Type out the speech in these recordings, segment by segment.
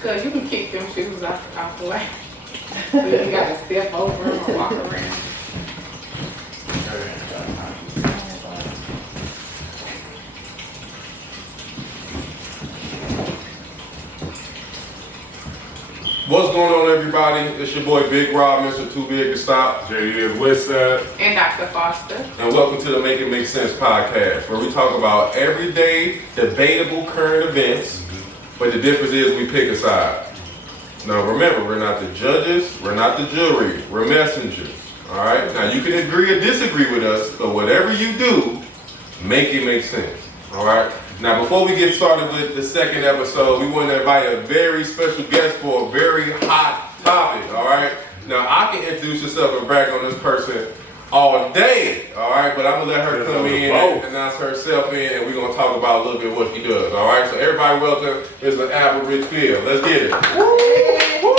Cause you can kick them shoes off the way. So you gotta step over them or walk around. What's going on, everybody? It's your boy Big Rob, Mr. Too Big to Stop. JD Westside. And Dr. Foster. And welcome to the Make It Make Sense podcast, where we talk about everyday, debatable current events, but the difference is we pick a side. Now remember, we're not the judges, we're not the jury, we're messengers. Alright? Now you can agree or disagree with us, but whatever you do, make it make sense. Alright? Now before we get started with the second episode, we want to invite a very special guest for a very hot topic. Alright? Now I can introduce yourself and brag on this person all day, alright? But I'm gonna let her come in and announce herself in, and we're gonna talk about a little bit what she does, alright? So everybody welcome, it's an Apple Richfield. Let's get it. Woo! Woo!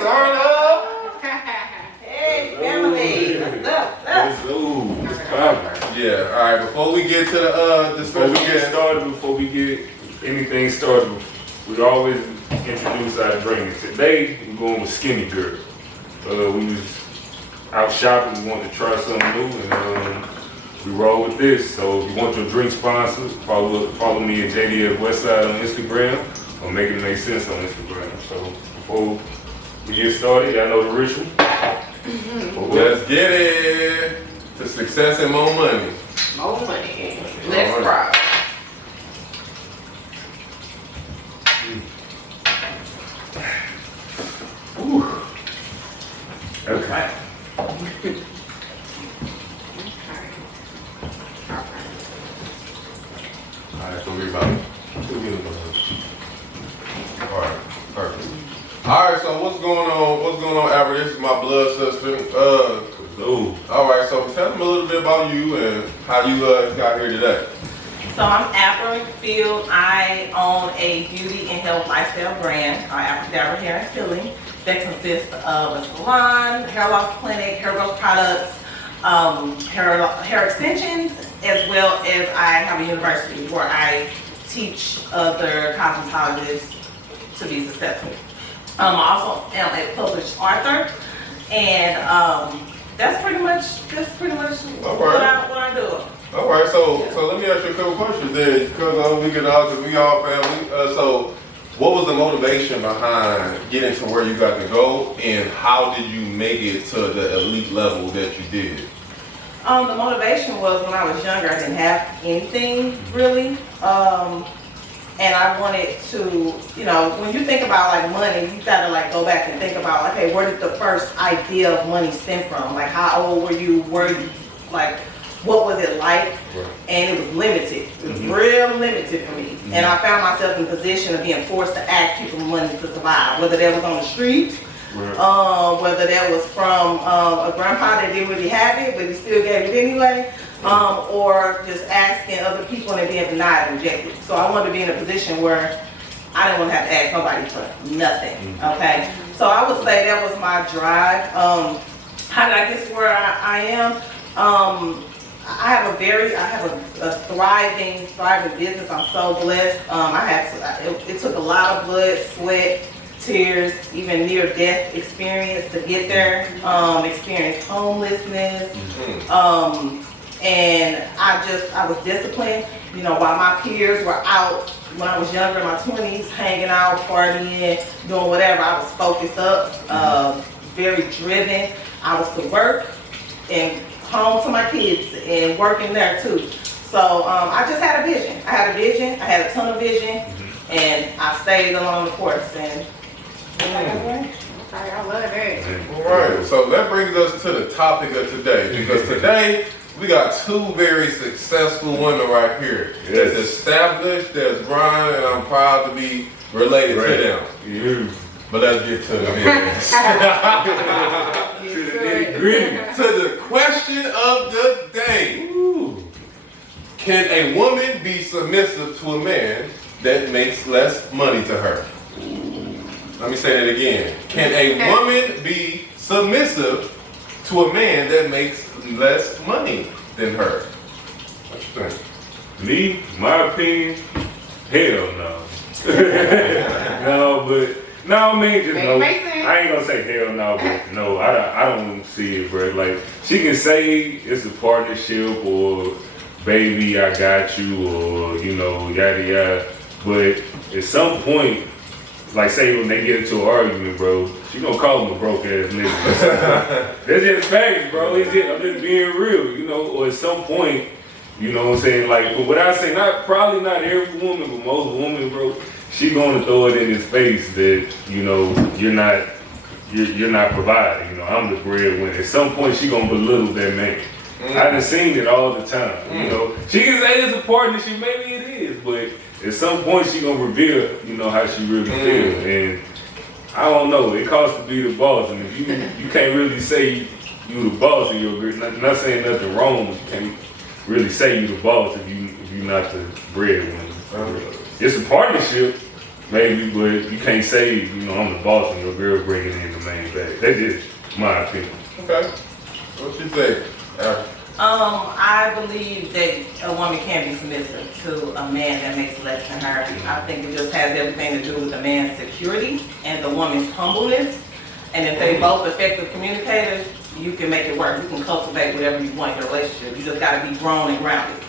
Turn up! Hey family, what's up? Yeah, alright, before we get to the special guest, Before we get anything started, we always introduce our drinks. Today, we're going with Skinny Girl. We was out shopping, we wanted to try something new, and we roll with this. So if you want your drink sponsored, follow me at JD at Westside on Instagram, or Make It Make Sense on Instagram. So before we get started, y'all know the ritual. Let's get it to success and more money. More money. Let's rock. Okay. Alright, so everybody. Alright, perfect. Alright, so what's going on? What's going on, Albert? This is my blood sister. Alright, so tell them a little bit about you and how you got here today. So I'm Apple Field. I own a beauty and health lifestyle brand, Apple Hair and Healing, that consists of a salon, hair loss clinic, hair growth products, hair extensions, as well as I have a university where I teach other cosmetologists to be successful. I also am a published author, and that's pretty much what I do. All right, so let me ask you a couple questions then, because we all family. So, what was the motivation behind getting to where you got to go, and how did you make it to the elite level that you did? The motivation was when I was younger, I didn't have anything really, and I wanted to, when you think about like money, you gotta like go back and think about, okay, where did the first idea of money stem from? Like, how old were you? Like, what was it like? Right. And it was limited. It was real limited for me. And I found myself in a position of being forced to ask people for money to survive, whether that was on the street, whether that was from a grandpa that didn't really have it, but he still gave it anyway, or just asking other people and being denied and rejected. So I wanted to be in a position where I didn't want to have to ask nobody for nothing, okay? So I would say that was my drive. How did I get to where I am? I have a thriving business. I'm so blessed. It took a lot of blood, sweat, tears, even near-death experience to get there. Experienced homelessness, and I was disciplined. While my peers were out when I was younger, in my 20s, hanging out, partying, doing whatever, I was focused up, very driven. I was to work and home to my kids and working there too. So I just had a vision. I had a ton of vision, and I stayed along the course. And I love that. All right, so that brings us to the topic of today, because today we got two very successful women right here. Yes. That's established, that's grind, and I'm proud to be related to them. Yeah. But let's get to the business. To the question of the day. Ooh. Can a woman be submissive to a man that makes less money to her? Let me say that again. Can a woman be submissive to a man that makes less money than her? What you think? Me, my opinion, hell no. No, I mean, just Make no. it make sense. I ain't gonna say hell no, but no, I don't see it, bro. Like, she can say it's a partnership or baby, I got you, or, you know, yada yada. But at some point, like say when they get into an argument, bro, she gonna call him a broke ass nigga. That's just facts, bro. I'm just being real, you know, or at some point, you know what I'm saying? Like, but what I say, probably not every woman, but most women, bro, she gonna throw it in his face that, you know, you're not providing. You know, I'm the breadwinner. At some point, she gonna belittle that man. I done seen it all the time. You know, she can say it's a partnership, maybe it is, but at some point she gonna reveal, you know, how she really feels. And I don't know. It costs to be the boss, and if you can't really say you the boss of your girl. Not saying nothing wrong, but you can't really say you the boss if you not the breadwinner. It's a partnership, maybe, but you can't say, you know, I'm the boss and your girl bringing in the main bag. That's just my opinion. Okay. What you think? I believe that a woman can't be submissive to a man that makes less than her. I think it just has everything to do with the man's security and the woman's humbleness. And if they both effective communicators, you can make it work. You can cultivate whatever you want in your relationship. You just gotta be grown and grounded.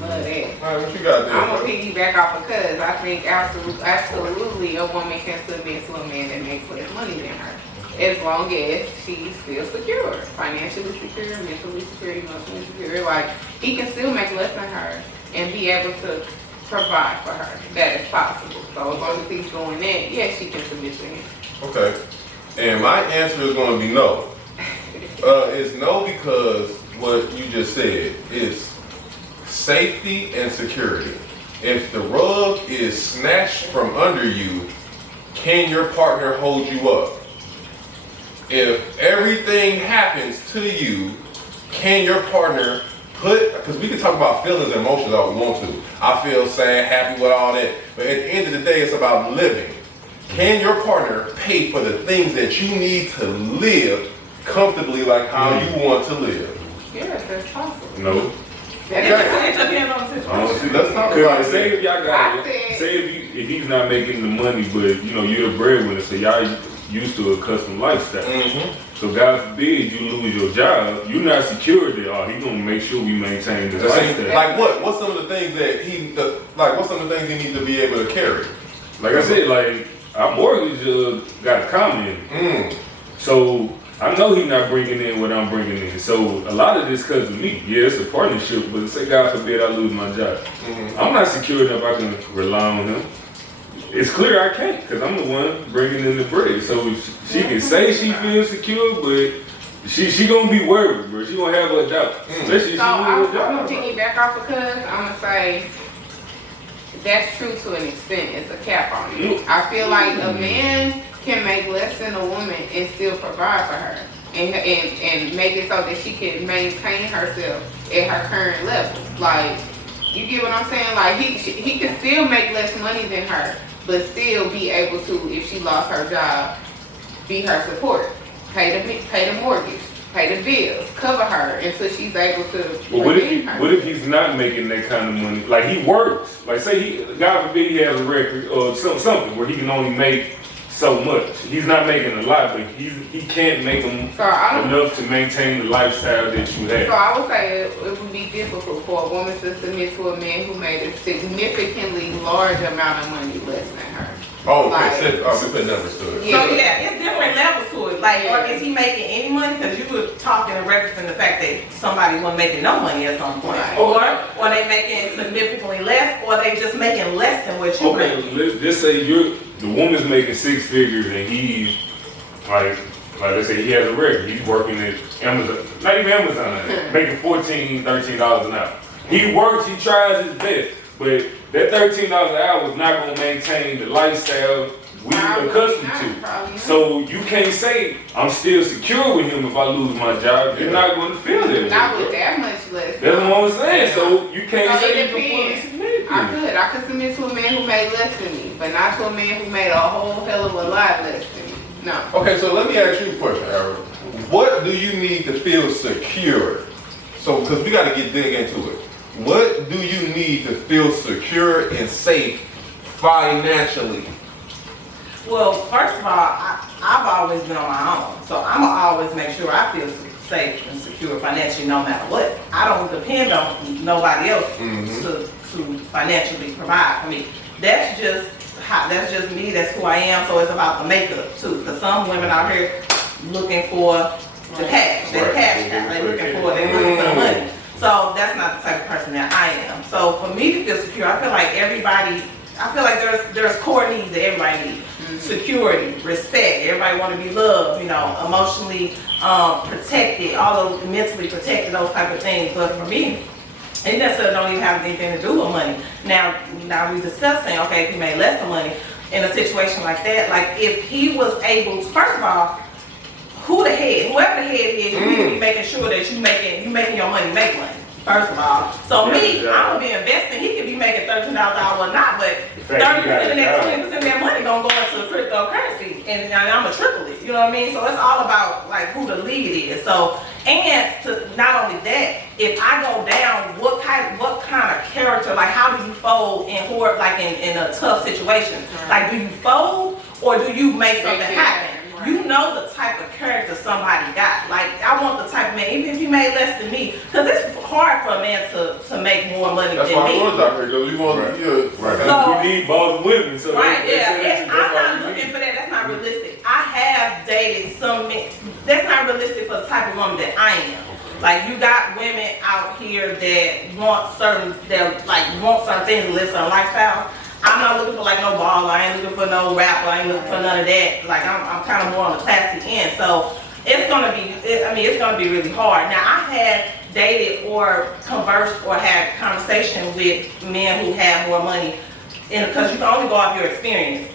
Love that. All right, what you got there? I'm gonna piggyback off of Cuz. I think absolutely a woman can submit to a man that makes less money than her. As long as she's still secure, financially secure, mentally secure, emotionally secure. Like, he can still make less than her and be able to provide for her. That is possible. So as long as he's doing that, yes, she can submit to him. Okay. And my answer is going to be no. It's no because what you just said is safety and security. If the rug is snatched from under you, can your partner hold you up? If everything happens to you, can your partner because we can talk about feelings and emotions all we want to. I feel sad, happy with all that. But at the end of the day, it's about living. Can your partner pay for the things that you need to live comfortably like how you want to live? Yes, that's possible. No. It depends on the situation. Let's talk about it. Say if y'all got it. Say if he's not making the money, but you know you're the breadwinner, so y'all used to a custom lifestyle. So God forbid you lose your job, you're not secure that he's gonna make sure we maintain this lifestyle. Like what? What's some of the things that what's some of the things he needs to be able to carry? Like I said, like our mortgage got a comment. So I know he's not bringing in what I'm bringing in. So a lot of this because of me. Yeah, it's a partnership, but say God forbid I lose my job. I'm not secure enough I can rely on him. It's clear I can't because I'm the one bringing in the bread. So she can say she feels secure, but she gonna be worried, bro. She gonna have her doubt. Especially if So she I'm lose her gonna job. piggyback off of Cuz. I'm gonna say that's true to an extent. It's a cap on it. I feel like a man can make less than a woman and still provide for her and make it so that she can maintain herself at her current level. Like, you get what I'm saying? Like, he can still make less money than her, but still be able to, if she lost her job, be her support, pay the mortgage, pay the bills, cover her until she's able to redeem her. What if he's not making that kind of money? Like he works, like say God forbid he has a record or something where he can only make so much. He's not making a lot, but he can't make enough to maintain the lifestyle that you have. So I would say it would be difficult for a woman to submit to a man who made a significantly large amount of money less than her. Oh, okay. We put numbers to it. So yeah, it's different levels to it. Like, or is he making any money? Because you were talking and referencing the fact that somebody wasn't making no money at some point. Right. Or they making significantly less, or they just making less than what you make. Let's say the woman's making 6 figures and he's like let's say he has a record. He's working at Amazon, not even Amazon, making $14, $13 an hour. He works, he tries his best, but that $13 an hour is not gonna maintain the lifestyle we're accustomed to. So you can't say I'm still secure with him if I lose my job. You're not gonna feel that. Not with that much less. That's what I'm saying. So you can't say it depends. I could submit to a man who made less than me, but not to a man who made a whole hell of a lot less than me. No. Okay, so let me ask you a question, Aaron. What do you need to feel secure? So, because we got to dig into it. What do you need to feel secure and safe financially? Well, first of all, I've always been on my own, so I'm gonna always make sure I feel safe and secure financially, no matter what. I don't depend on nobody else to financially provide for me. That's just me. That's who I am. So it's about the makeup too, because some women out here looking for the cash. They're cash cow. They're looking for the money. So that's not the type of person that I am. So for me to feel secure, I feel like there's core needs that everybody needs. Security, respect, everybody want to be loved, emotionally protected, all those mentally protected, those type of things. But for me, it necessarily don't even have anything to do with money. Now we discussing, okay, if he made less than money in a situation like that, like if he was able to, first of all, whoever the head is, you need to be making sure that you making your money make money. First of all, so me, I'm gonna be investing. He could be making $13 an hour or not, but 30% of that, 20% of that money gonna go into cryptocurrency, and I'm gonna triple it. You know what I mean? So it's all about like who the lead is. So, and to not only that, if I go down, what kind of character? Like, how do you fold in a tough situation? Like, do you fold or do you make something happen? You know the type of character somebody got. Like, I want the type of man, even if you made less than me, because it's hard for a man to make more money than me. That's why I was out here, because we want So, we need boss women. So right, yeah. I'm not looking for that. That's not realistic. I have dated some men. That's not realistic for the type of woman that I am. Like, you got women out here that want certain things to live certain lifestyles. I'm not looking for like no baller. I ain't looking for no rapper. I ain't looking for none of that. Like, I'm kind of more on the classy end. So it's gonna be really hard. Now, I had dated or conversed or had conversation with men who had more money, because you can only go off your experience.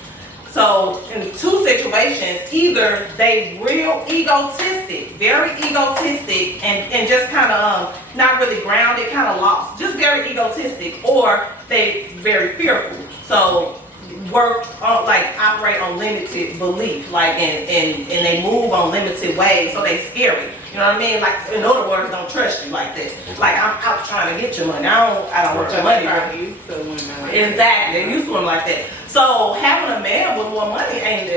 So in two situations, either they real egotistic, very egotistic, and just kind of not really grounded, kind of lost, just very egotistic, or they very fearful. So operate on limited belief, like and they move on limited ways, so they scary. You know what I mean? Like, in other words, don't trust you like that. Like, I'm out trying to get your money. I don't want your money. Exactly, they used to women like that. So having a man with more money ain't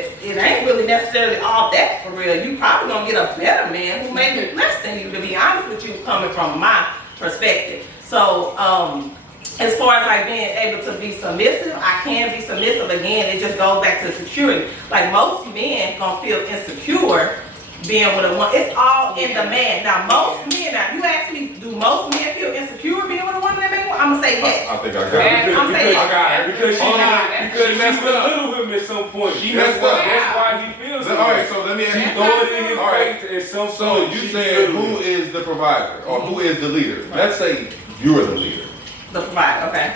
really necessarily all that for real. You probably gonna get a better man who may be less than you, to be honest with you, coming from my perspective. So as far as like being able to be submissive, I can be submissive. Again, it just goes back to security. Like, most men gonna feel insecure being with a woman. It's all in the man. Now, you ask me, do most men feel insecure being with a woman that they want? I'm gonna say yes. I think I got it. I'm saying yes. Because she messed up with him at some point. She messed up. That's why he feels so. All right, so let me ask you. Throw it in his face at some point. So you said, who is the provider or who is the leader? Let's say you're the leader. The provider, okay.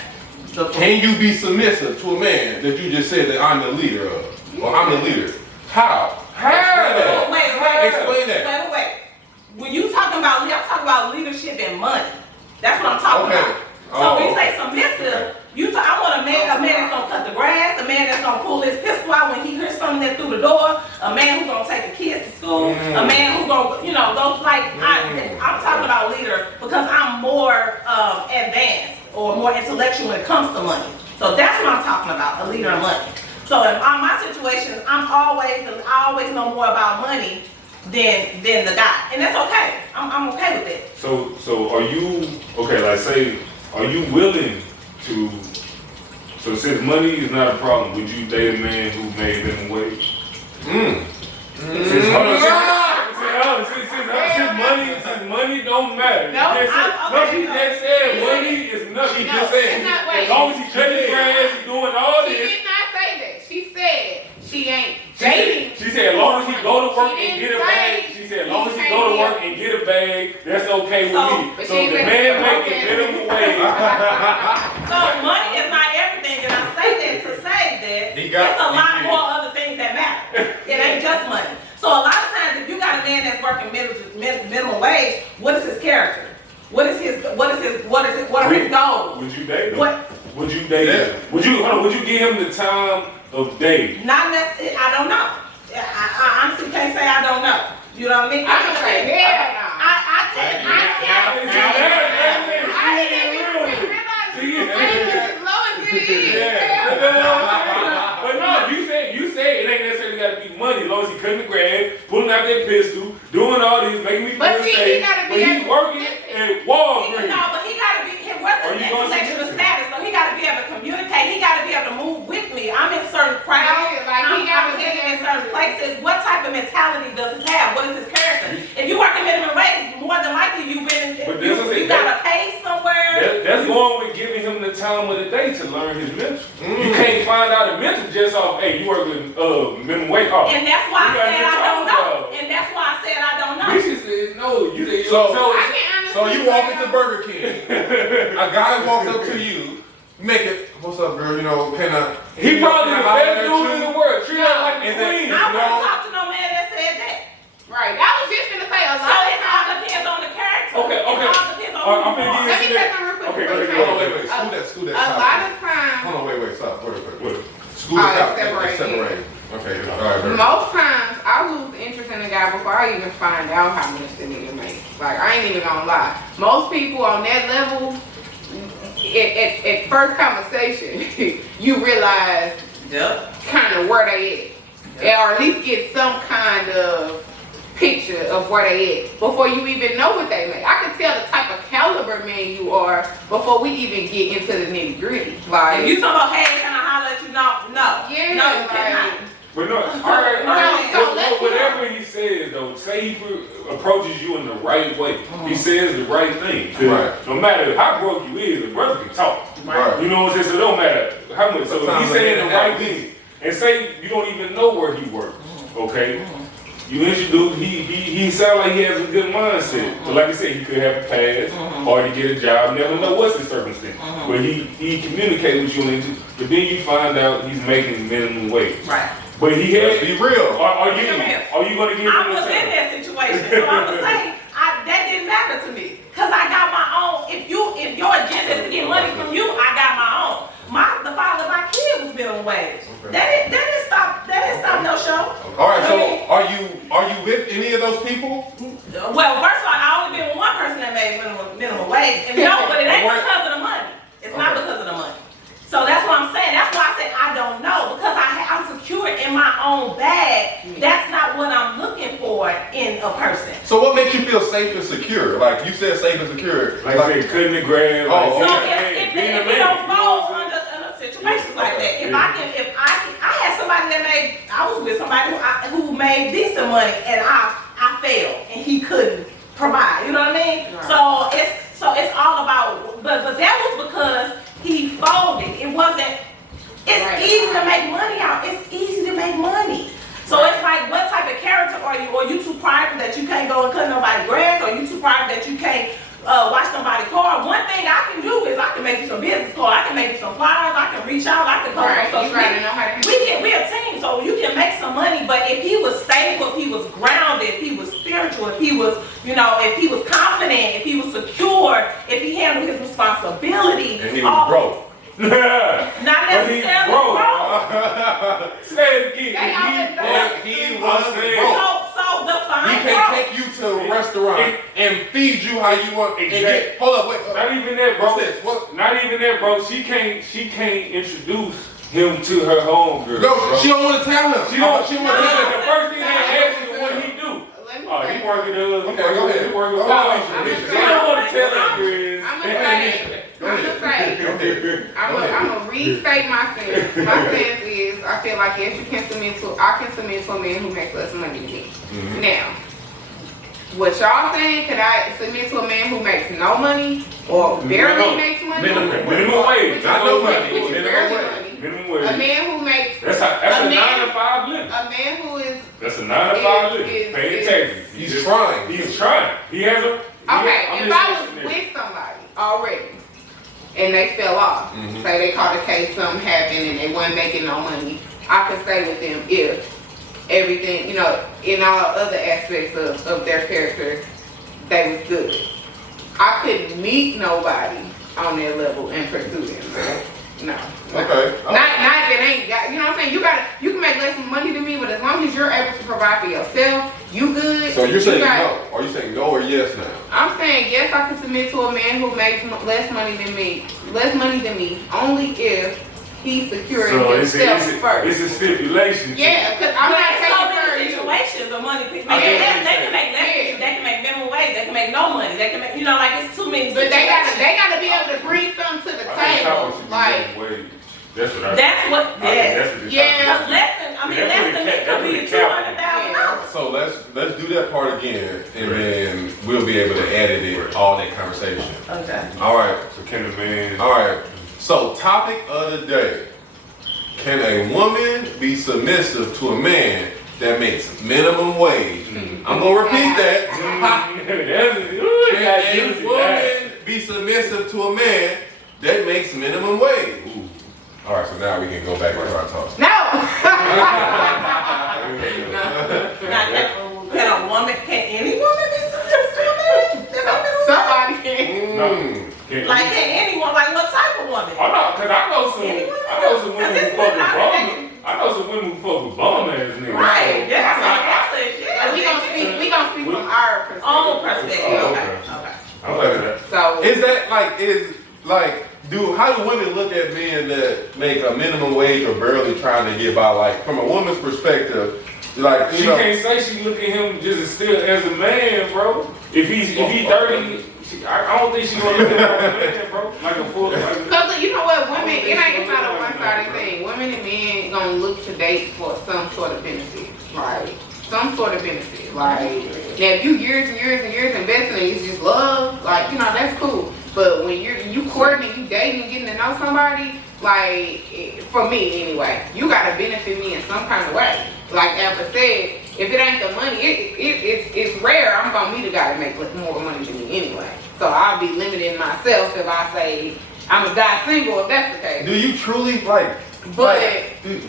Can you be submissive to a man that you just said that I'm the leader of? Or I'm the leader? How? Explain that. Wait. When you talking about, I'm talking about leadership and money. That's what I'm talking about. So when you say submissive, I want a man that's gonna cut the grass, a man that's gonna pull his pistol out when he hears something that through the door, a man who's gonna take the kids to school, a man who's gonna, those I'm talking about leader because I'm more advanced or more intellectual when it comes to money. So that's what I'm talking about, a leader of money. So in my situation, I always know more about money than the guy, and that's okay. I'm okay with that. So are you okay? Like, say, are you willing to? So since money is not a problem, would you date a man who made minimum wage? Since money don't matter. She just said money is nothing. She just said as long as he's cutting grass, he's doing all this. She did not say that. She said she ain't dating. She said as long as he go to work and get a bag. She said as long as he go to work and get a bag, that's okay with me. So the man making minimum wage. So money is not everything, and I say that to say that it's a lot more other things that matter. It ain't just money. So a lot of times, if you got a man that's working minimum wage, what is his character? What are his goals? Would you date him? What? Would you date him? Would you give him the time of day? Not necessarily. I don't know. I honestly can't say I don't know. You know what I mean? I can say hell no. I can't. As low as it is. But no, you say it ain't necessarily got to be money as long as he cutting the grass, pulling out that pistol, doing all this, making me feel But see, safe. he gotta be But he's able- working at Walgreens. No, but he gotta be, what's Are his you gonna intellectual suggest it? status? So he gotta be able to communicate, he gotta be able to move with me. I'm in certain crowds, Yeah, like, he gotta be getting in able certain to- places. What type of mentality does he have? What is his character? If you work in minimum wage, more than likely you've been, But this is you it. got a case somewhere. That's going with giving him the time of the day to learn his mental. You can't find out a mental just off, hey, you work with minimum wage. Oh, And that's why I you gotta said be I don't know. talking And that's why I said I don't know. Bitch said no. You said So- I can honestly So you walk say into I- Burger King, a guy walks up to you, make it, what's up, girl? You know, can I? He probably the holler best at dude you? in the world. Treat her like a Is it- queen. I wouldn't No. talk to no man that said that. Right. I was just gonna say a So lot of it all times. depends on the character. Okay, It okay. all depends on I'm who finna you give are. Let me say something real quick. Okay, before you go Hold on, say wait. Scoot that. a lot of times. Hold on, wait. Stop. Wait. What? Scoot Oh, it out. it's separated. Okay. All right. Very Most times, I lose interest in a guy before I even find out how much the nigga makes. Like, I ain't even gonna lie. Most people on that level, at first conversation, you realize Yep. kind of where they at. Or at least get some kind of picture of where they at before you even know what they make. I can tell the type of caliber man you are before we even get into the nitty gritty. Like, If you talking about, hey, can I holler at you? No. yeah, No, you like, cannot. But no, all right. So let's- Whatever he says though, say he approaches you in the right way. He says the right thing. 'Cause Right. no matter how broke you is, a brother can talk. Right. You know what I'm saying? So it don't matter how much. So if Sometimes he's saying they the right have thing, and say you don't even know where he works, okay? You introduce, he sounds like he has a good mindset. So like I said, he could have a pass or to get a job, never know what's his circumstance. But he communicates with you, but then you find out he's making minimum wage. Right. But he Let's had, be real. are you gonna give him I the was in time? that situation, so I'm gonna say that didn't matter to me, cause I got my own. If your agenda is to get money from you, I got my own. The father of my kid was minimum wage. Okay. That didn't stop no show. All right. So are you with any of those people? Well, first of all, I only been with one person that made minimum wage, and no, but it ain't What? because of the money. It's not Okay. because of the money. So that's what I'm saying. That's why I said I don't know, because I'm secure in my own bag. That's not what I'm looking for in a person. So what makes you feel safe and secure? Like you said, safe and secure. Like I said, cutting the grass. Oh, like, So being a if man, we you don't know fall what I'm saying? under situations like that, if Yeah. I had somebody that I was with somebody who made decent money, and I failed, and he couldn't provide. You know what I mean? Right. So it's all about, but that was because he folded. It wasn't. It's Right. easy to make money out. It's easy to make money. So it's like, what type of character are you? Or you too prideful that you can't go and cut nobody's grass? Or you too prideful that you can't wash nobody's car? One thing I can do is I can make you some business cards. I can make you some flyers. I can reach out. I can go Right, on social you gotta media. know how to. We a team, so you can make some money. But if he was stable, if he was grounded, if he was spiritual, if he was, if he was confident, if he was secure, if he handled his responsibility, And he was broke. not But he's necessarily broke. broke. Say it again. They always He I'm was saying- broke. So He define can't broke. take you to a restaurant and feed you how you want. And Exactly. hold up, wait. Not even that, bro. What's this? What? Not even that, bro. She can't introduce him to her homegirl. No, bro. she don't want to tell him. She don't. She The want to tell him. first thing they ask you what he do. Let me Oh, say- he working Okay, go ahead. He working Oh, for I'm me. just She don't want to tell that Chris. I'm gonna restate my stance. My stance is, I feel like yes, I can submit to a man who makes less money than me. Now, what y'all saying? Could I submit to a man who makes no money or barely makes money? Minimum wage. Not no money. Which is Minimum barely wage. money. Minimum A wage. man who makes That's a a man- 9 to 5 living. a man who is That's a 9 to 5 living. is- Paying is- taxes. He's trying. He's trying. He has a. okay. I'm If just I was listening. with somebody already and they fell off, say they caught a case, something happened, and they weren't making no money, I could stay with them if everything, in all other aspects of their character, they was good. I couldn't meet nobody on their level and pursue them. No. Okay. Not that ain't got, you know what I'm saying? You can make less money than me, but as long as you're able to provide for yourself, you good. So you're saying got- no? Are you saying no or yes now? I'm saying yes, I can submit to a man who makes less money than me, only if he's securing So himself first. it's a stipulation. Yeah, because I'm not There's so taking many care of you. situations of money people. I get what They you're can make less than you, they can make minimum wage, they can make no money, they can make, you know, like it's too many But situations. they gotta be able to bring something to the I think table. Chopper should be Like, minimum wage. That's what I That's what, I think yes. that's what it's Yeah. Because less than, I mean, That's less what than the it could be cap- that's what the $200,000. So let's do that part again, and then we'll be able to edit it all that conversation. Okay. All right. So can the man? All right. So topic of the day: can a woman be submissive to a man that makes minimum wage? I'm gonna repeat that. Can a woman be submissive to a man that makes minimum wage? All right. So now we can go back to our talk. no. Now, can a woman, can any woman be submissive to a man? That make minimum wage? Somebody can. Like, can anyone, like what type of woman? Cause I know some women who fuck with bum. I know some women who fuck with bum ass niggas. Right, that's But we gonna speak from our perspective. own perspective. Oh, Okay, okay. okay. I like that. So Is that how do women look at men that make a minimum wage or barely trying to get by? Like from a woman's perspective, like She can't say she look at him just as still as a man, bro. If he 30, I don't think she gonna look at him as a man, bro. Like a full. Cause you know what, women, it's not a one-sided thing. Women and men gonna look to date for some sort of benefit, like some sort of benefit. Like now, if you years and years and years investing, and it's just love, like that's cool. But when you courting, you dating, and getting to know somebody, like for me anyway, you gotta benefit me in some kind of way. Like Amber said, if it ain't the money, it's rare. I'm gonna meet a guy that makes more money than me anyway. So I'll be limiting myself if I say I'm a guy single, if that's the case. Do you truly like? But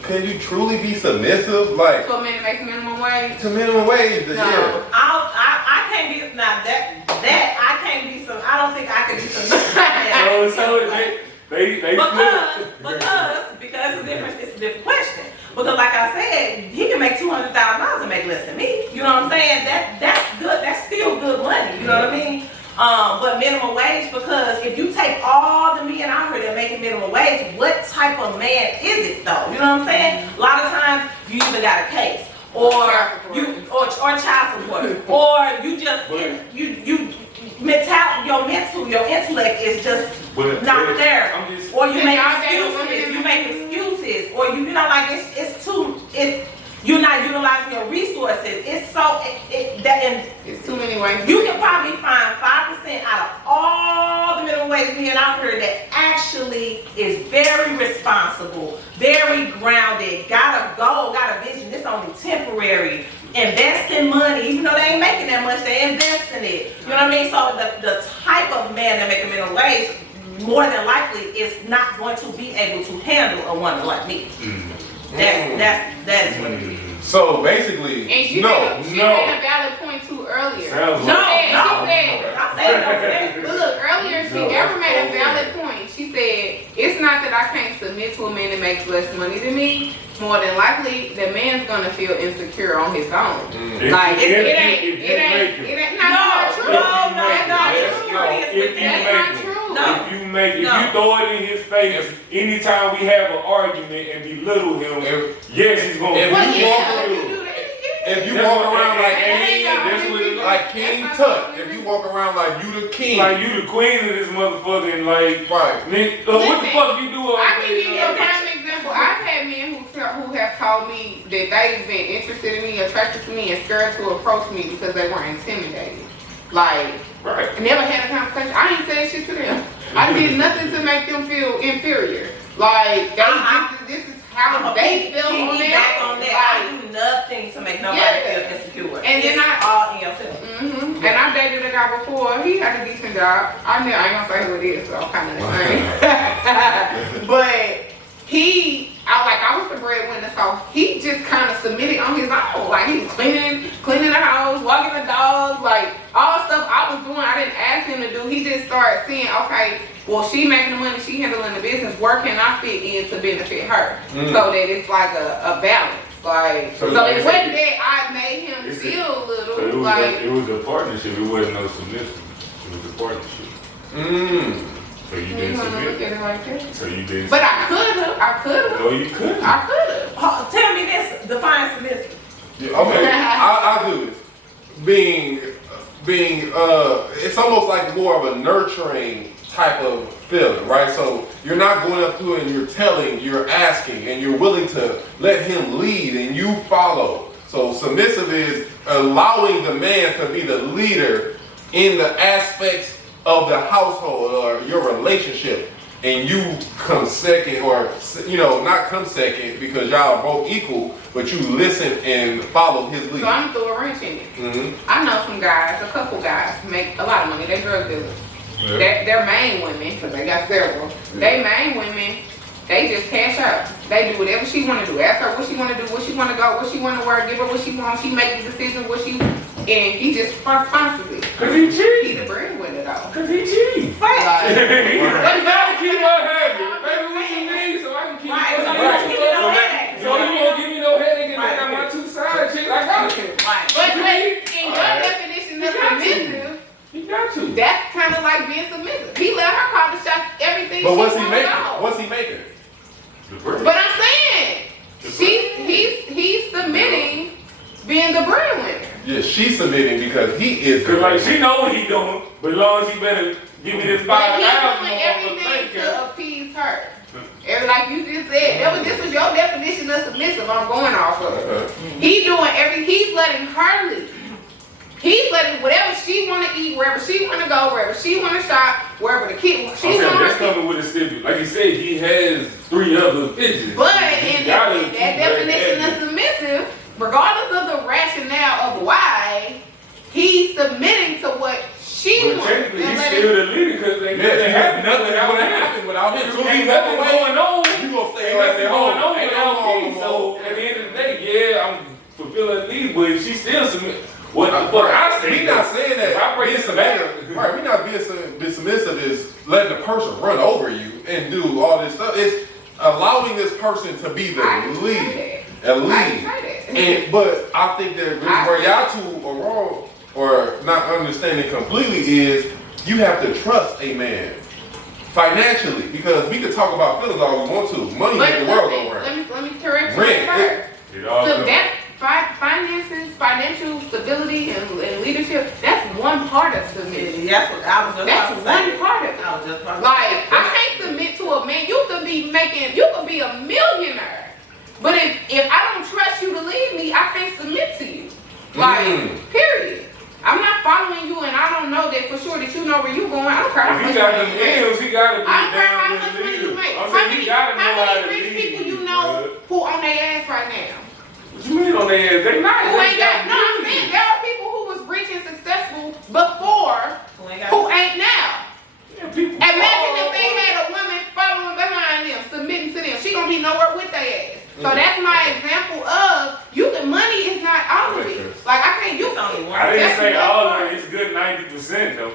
Can you truly be submissive, like to a man that makes minimum wage? to minimum wage? No. Yeah. I can't be, now that I can't be some, I don't think I can be some. So they because it's a different question. Because like I said, he can make $200,000 and make less than me. You know what I'm saying? That's good. That's still good money. You know what I mean? But minimum wage, because if you take all the men out here that making minimum wage, what type of man is it though? You know what I'm saying? A lot of times you either got a case, or child support, or you just your intellect is just not there, or you make excuses, or you know, like you're not utilizing your resources. It's too many ways. You can probably find 5% out of all the minimum wage men out here that actually is very responsible, very grounded, got a goal, got a vision. It's only temporary. Investing money, even though they ain't making that much, they invest in it. You know what I mean? So the type of man that make a minimum wage, more than likely, is not going to be able to handle a woman like me. That's what it is. So basically, And she made a valid point too earlier. Sounds No, like- look, earlier she never made a valid point. She said, it's not that I can't submit to a man that makes less money than me. More than likely, the man's gonna feel insecure on his own. Like, it ain't not true. That's not true. If you throw it in his face anytime we have an argument and belittle him, yes, he's gonna. If you walk around like King Tut, if you walk around like you the king, like you the queen of this motherfucker, and like, right? What the fuck you do? I can give you a prime example. I've had men who have told me that they've been interested in me, attracted to me, and scared to approach me because they were intimidated. Like, right. I never had a conversation. I ain't said shit to them. I did nothing to make them feel inferior. Like, this is how they feel on that. I do nothing to make nobody feel insecure. And then all in yourself. And I dated a guy before. He had a decent job. I ain't gonna say who it is, so I'm kind of the same. But I was the breadwinner, so he just kind of submitted on his own. Like, he was cleaning the house, walking the dogs, like all stuff I was doing. I didn't ask him to do. He just started seeing, okay, well, she making the money, she handling the business. Where can I fit in to benefit her? So that it's like a balance. Like, so it wasn't that I made him feel a little. So it was a partnership. It wasn't no submission. It was a partnership. So you You didn't want to look submit. at it like that? So you didn't. But I could have. No, you couldn't. I could have. Tell me this, define submissive. Yeah, okay, I do this. Being, it's almost like more of a nurturing type of feeling, right? So you're not going up to it and you're telling, you're asking, and you're willing to let him lead and you follow. So submissive is allowing the man to be the leader in the aspects of the household or your relationship, and you come second, or not come second because y'all are both equal, but you listen and follow his lead. So I'm through a wrench in it. Mm-hmm. I know some guys, a couple guys, make a lot of money. They drug dealers. Yeah. Their main women, because they got several. They main women, they just cash out. They do whatever she want to do. Ask her what she want to do, where she want to go, what she want to wear, give her what she wants. She make the decision and he just sponsors it. Cause he He cheat. the breadwinner though. Cause he cheat. Like, He gotta keep her happy. Baby, what you need so I can keep Right, her so you happy. don't give me no headache. So you won't give me no headache and I got my two side chicks. I got you. but in your definition of submissive, You got to. that's kind of like being submissive. He let her call the shots, everything But she what's he wanna making? go. What's he making? But I'm saying, he's submitting, being the breadwinner. Yeah, she's submitting because he is. Cause like she know what he doing, but as long as he better give me this But 5,000 he's doing everything for to appease her. Like you just said, this was your definition of submissive. I'm going off of. He's doing he's letting her lead. He's letting whatever she want to eat, wherever she want to go, wherever she want to shop, wherever the kid I'm she saying want that's to. coming with a stipulation. Like you said, he has 3 other bitches. But He in gotta that keep definition that of submissive, regardless of the rationale of why, he's submitting to what she But wants. technically, and he's letting- still the leader because they have nothing out would there. happen without him. So Ain't nothing going on. You gonna stay Ain't right nothing there going home. on Ain't without no home me. no So more. at the end of the day, yeah, I'm fulfilling needs, but she still submit. What the fuck I say? We not saying that. If I break being this back, submissive, right? We not being submissive is letting the person run over you and do all this stuff. It's allowing this person to be the I can lead, say a I lead. can say that. And but I think that where y'all two are wrong or not understanding completely is you have to trust a man financially, because we could talk about feelings all we want to. Money But make the world go round. let me correct you Rent, right it all So comes- that finances, financial stability, and leadership, that's one part of submission. That's what I was just That's about to say. one part of it. I was just about to Like, say. I can't submit to a man. You could be a millionaire. But if I don't trust you to lead me, I can't submit to you. Like, period. I'm not following you and I don't know that for sure that you know where you're going. I don't care how If much he got the money you make. bills, he gotta be I don't care how damn much good money you leader. make. I'm How saying many, he gotta know how to rich lead people you you, know bud. who on their ass right now? What you mean on their ass? They not. Who ain't got, no, I'm saying there are people who was rich and successful before who ain't now. Yeah, people Imagine fall if they over. had a woman following behind them, submitting to them. She gonna be nowhere with their ass. So Mhm. that's my example of money is not all of it. Like I can't use It's only one. I didn't That's say one all part. of it. It's good 90% though.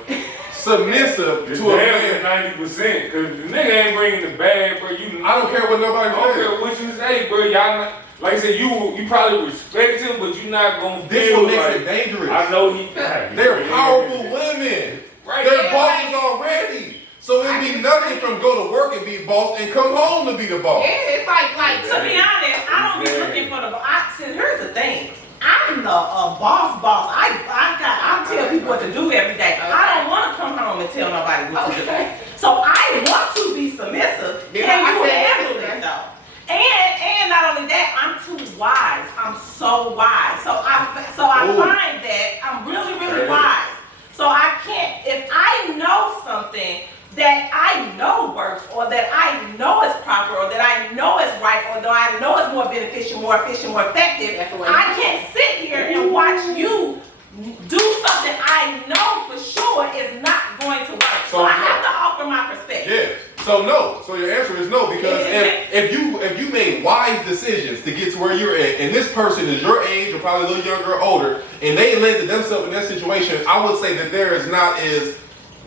Submissive It's to a damn man. 90%. Cause the nigga ain't bringing the bag, bro. I don't care what nobody I don't says. care what you say, bro. Y'all not, like I said, you probably respect him, but you not gonna This feel what makes like it dangerous. I know he. They're powerful women. Right. They're Yeah, bosses like- already. So it'd be nothing from go to work and be boss and come home to be the boss. Yeah, it's like To be honest, I don't be looking for the. See, here's the thing. I'm the boss. I tell people what to do every day. I don't want to come home and tell nobody what to do. Okay. So I want to be submissive. Yeah, Can I you said handle that. it though? And not only that, I'm too wise. I'm so wise. So I Ooh. find that I'm really wise. So I can't, if I know something that I know works, or that I know is proper, or that I know is right, or that I know is more beneficial, more efficient, more effective, That's the way I can't sit here and watch you do something I know for sure is not going to work. So I have to offer my perspective. Yeah. So no. So your answer is no, because if you made wise decisions to get to where you're at, and this person is your age or probably a little younger or older, and they landed themselves in that situation, I would say that there is not as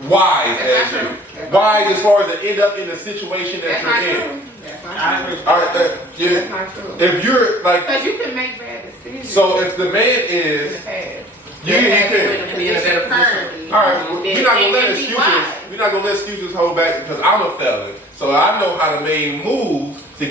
wise That's as not you. true. That's Wise not as far as to end up in the situation that That's not you're in. true. That's I not true. agree. All right. That's Yeah. not true. If you're like, Because you can make bad decisions. so if the man in is, the past. you can. Be in a better position. All right, we're not gonna let And be excuses. wise. We're we're not gonna let excuses hold back because I'm a felon. So I know how to make moves